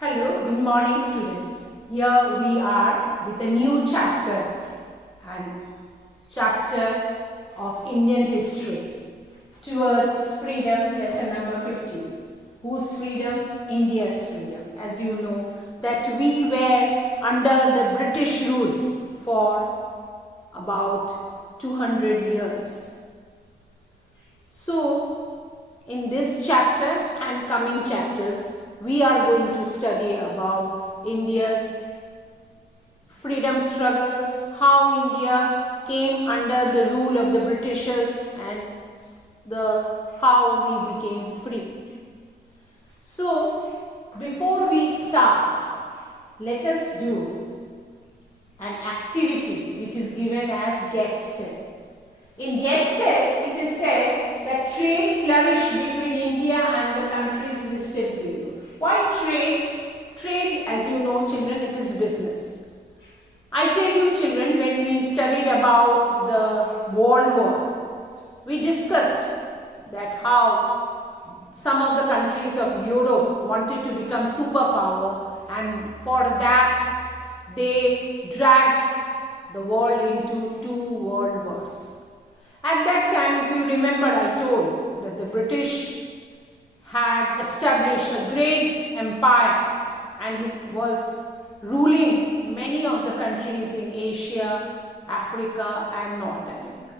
Hello, good morning students. Here we are with a new chapter and chapter of Indian history towards freedom, lesson number 15. Whose freedom? India's freedom. As you know that we were under the British rule for about 200 years. So in this chapter and coming chapters we are going to study about India's freedom struggle, how India came under the rule of the Britishers and how we became free. So before we start, let us do an activity which is given as Get Set. In Get Set, it is said that trade flourished between India and the countries listed below. Why trade? Trade, as you know children, it is business. I tell you children, when we studied about the World War, we discussed that how some of the countries of Europe wanted to become superpower, and for that they dragged the world into 2 world wars. At that time, if you remember, I told that the British had established a great empire and it was ruling many of the countries in Asia, Africa and North America.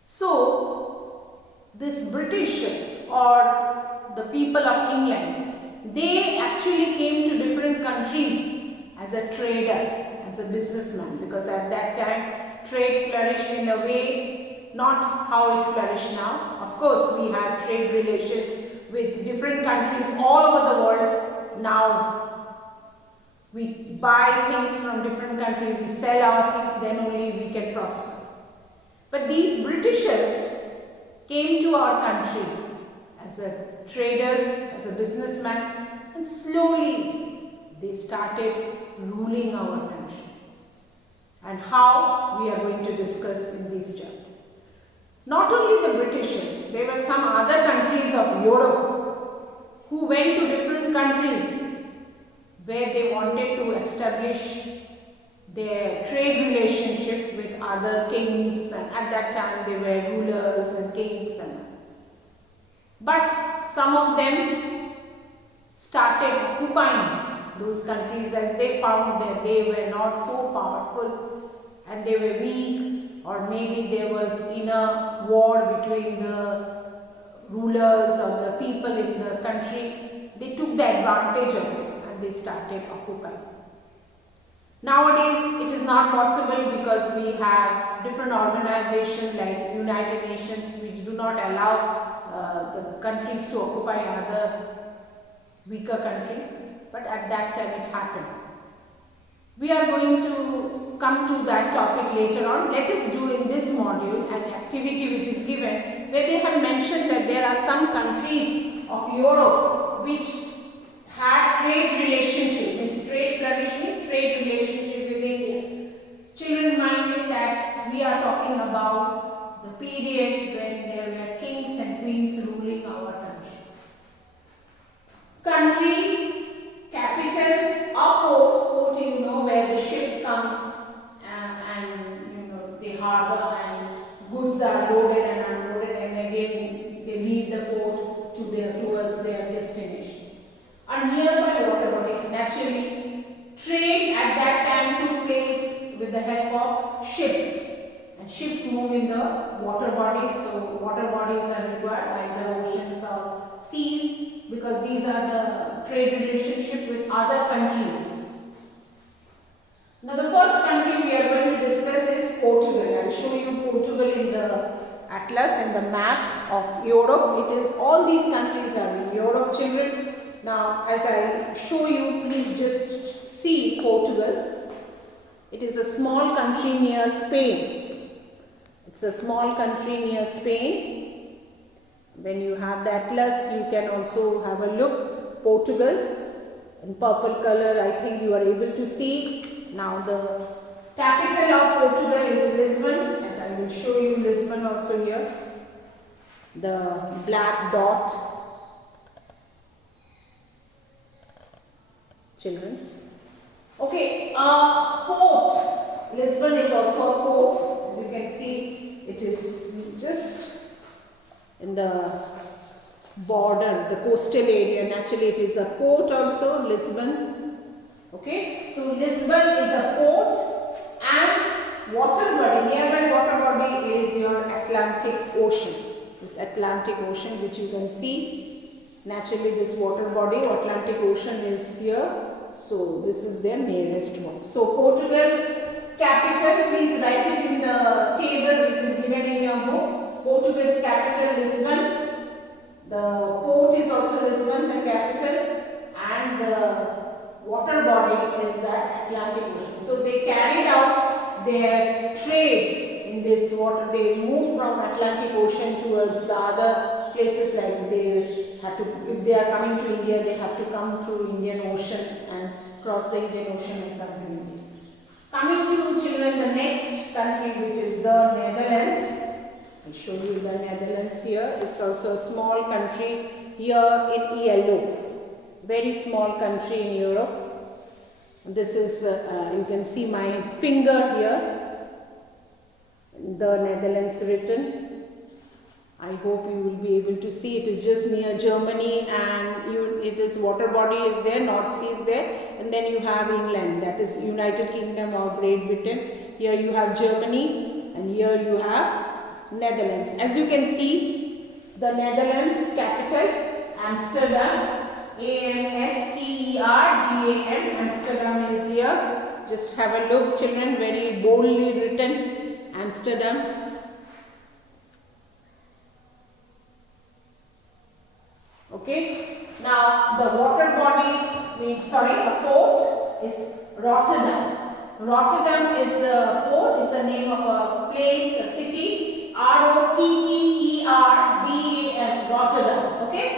So, these Britishers or the people of England, they actually came to different countries as a trader, as a businessman, because at that time trade flourished in a way not how it flourished now. Of course, we have trade relations with different countries all over the world. Now we buy things from different countries, we sell our things, then only we can prosper. But these Britishers came to our country as a traders, as a businessman, and slowly they started ruling our country. And how, we are going to discuss in this chapter. Not only the Britishers, there were some other countries of Europe who went to different countries where they wanted to establish their trade relationship with other kings, and at that time they were rulers and kings. But some of them started occupying those countries as they found that they were not so powerful and they were weak, or maybe there was inner war between the rulers or the people in the country. They took the advantage of it and they started occupying. Nowadays it is not possible because we have different organizations like United Nations which do not allow the countries to occupy other weaker countries, but at that time it happened. We are going to come to that topic later on. Let us do in this module an activity which is given where they have mentioned that there are some countries of Europe which had trade relationship, means trade flourish means trade relationship with India. Children minded that we are talking about the period when there were kings and queens ruling our country. Country, capital or port, you know, where the ships come and you know they harbor and goods are loaded and unloaded, and again they leave the port towards their destination. A nearby water body. Naturally, trade at that time took place with the help of ships, and ships move in the water bodies. So water bodies are required, either oceans or seas, because these are the trade relationship with other countries. Now the first country we are going to discuss is Portugal. I will show you Portugal in the atlas and the map of Europe. It is all these countries are in Europe, children. Now as I show you, please just see Portugal. It is a small country near Spain. It's a small country near Spain. When you have the atlas, you can also have a look. Portugal in purple color, I think you are able to see. Now the capital of Portugal is Lisbon, as I will show you Lisbon also here. The black dot. children. Okay, port. Lisbon is also a port. As you can see, it is just in the border, the coastal area. Naturally, it is a port also, Lisbon. Okay, so Lisbon is a port, and water body, nearby water body is your Atlantic Ocean. This Atlantic Ocean, which you can see. Naturally, this water body, Atlantic Ocean, is here. So this is their nearest one. So Portugal's capital, please write it in the table which is given in your book. Portugal's capital, Lisbon. The port is also Lisbon, the capital, and the water body is the Atlantic Ocean. So they carried out their trade in this water. They moved from Atlantic Ocean towards the other places, like they had to, if they are coming to India, they have to come through Indian Ocean and cross the Indian Ocean and come to India. Coming to children, the next country, which is the Netherlands. I'll show you the Netherlands here. It's also a small country here in yellow. Very small country in Europe. This is, you can see my finger here. The Netherlands written. I hope you will be able to see. It is just near Germany, and this water body is there, North Sea is there, and then you have England, that is United Kingdom or Great Britain. Here you have Germany, and here you have Netherlands. As you can see, the Netherlands capital, Amsterdam, A-M-S-T-E-R-D-A-M, Amsterdam is here. Just have a look, children, very boldly written, Amsterdam. Okay, now the water body means, a port is Rotterdam. Rotterdam is the port, it's a name of a place, a city, R-O-T-T-E-R-D-A-M, Rotterdam, okay,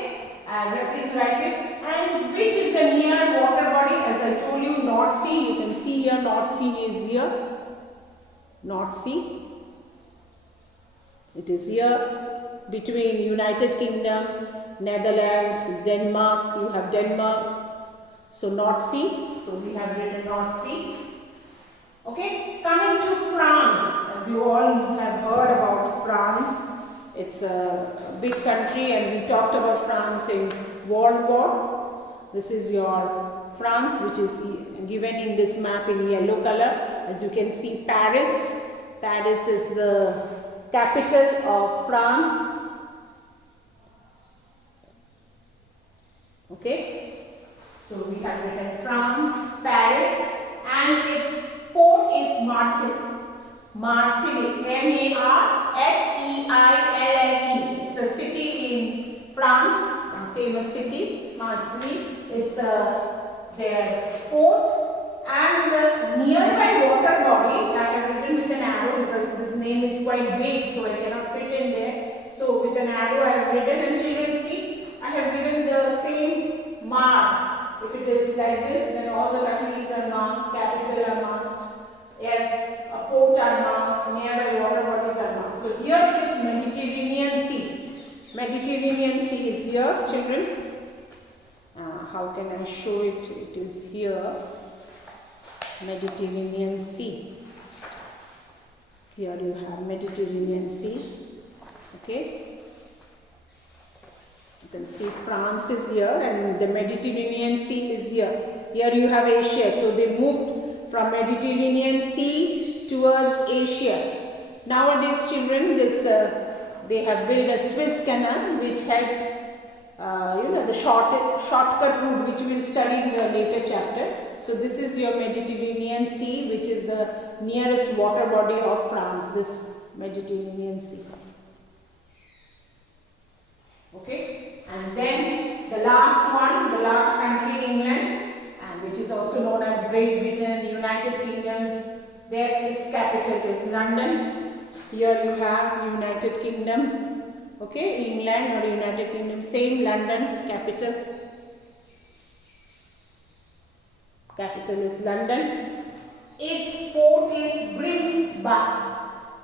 and please write it. And which is the near water body? As I told you, North Sea, you can see here, North Sea is here, North Sea, it is here between United Kingdom, Netherlands, Denmark, you have Denmark, so North Sea, so we have written North Sea. Okay, coming to France, as you all have heard about France, it's a big country, and we talked about France in World War. This is your France, which is given in this map in yellow color. As you can see, Paris. Paris is the capital of France. Okay, so we have written France, Paris, and its port is Marseille. Marseille, M-A-R-S-E-I-L-L-E. It's a city in France, a famous city, Marseille. It's their port, and the nearby water body, I have written with an arrow because this name is quite big, so I cannot fit in there. So with an arrow I have written, and children see, I have given the same mark. If it is like this, then all the countries are marked, capital are marked, a port are marked, nearby water bodies are marked. So here it is Mediterranean Sea. Mediterranean Sea is here, children. How can I show it? It is here, Mediterranean Sea. Here you have Mediterranean Sea. Okay. You can see France is here, and the Mediterranean Sea is here. Here you have Asia. So they moved from Mediterranean Sea towards Asia. Nowadays, children, they have built a Suez Canal, which helped, the shortcut route, which we will study in the later chapter. So this is your Mediterranean Sea, which is the nearest water body of France. This Mediterranean Sea. Okay, and then the last one, the last country, England, and which is also known as Great Britain, United Kingdoms. There its capital is London. Here you have United Kingdom. Okay, England or United Kingdom, same London capital. Capital is London. Its port is Grimsby.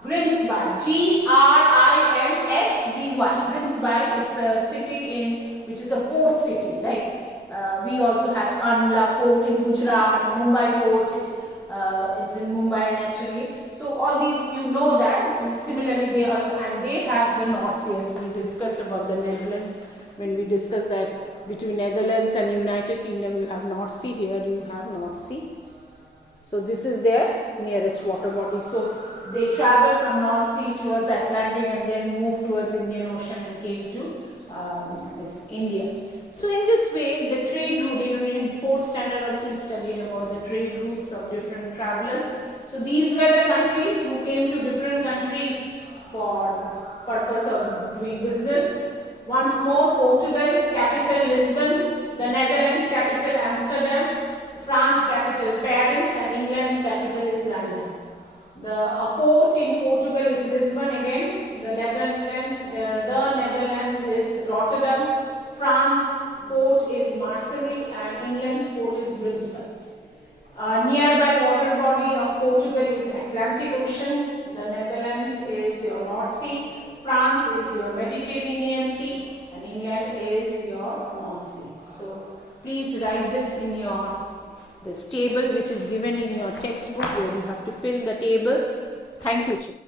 Grimsby, G-R-I-M-S-B-Y. Grimsby, it's a city which is a port city, like We also have Andla port in Gujarat, Mumbai port. It's in Mumbai naturally. So all these you know that. And similarly, they also have the North Sea, as we discussed about the Netherlands. When we discussed that between Netherlands and United Kingdom, you have North Sea. Here you have North Sea. So this is their nearest water body. So they travel from North Sea towards Atlantic and then move towards Indian Ocean and came to this India. So in this way, the trade route, in 4th standard also we studied about the trade routes of different travelers. So these were the countries who came to different countries for purpose of doing business. Once more, Portugal, capital Lisbon, the Netherlands, capital Amsterdam, France, capital Paris, and England's capital is London. The port in Portugal is Lisbon again. The Netherlands is Rotterdam. France port is Marseille, and England's port is Brisbane. Nearby water body of Portugal is Atlantic Ocean. The Netherlands is your North Sea. France is your Mediterranean Sea, and England is your North Sea. So please write this in this table which is given in your textbook, where you have to fill the table. Thank you, children.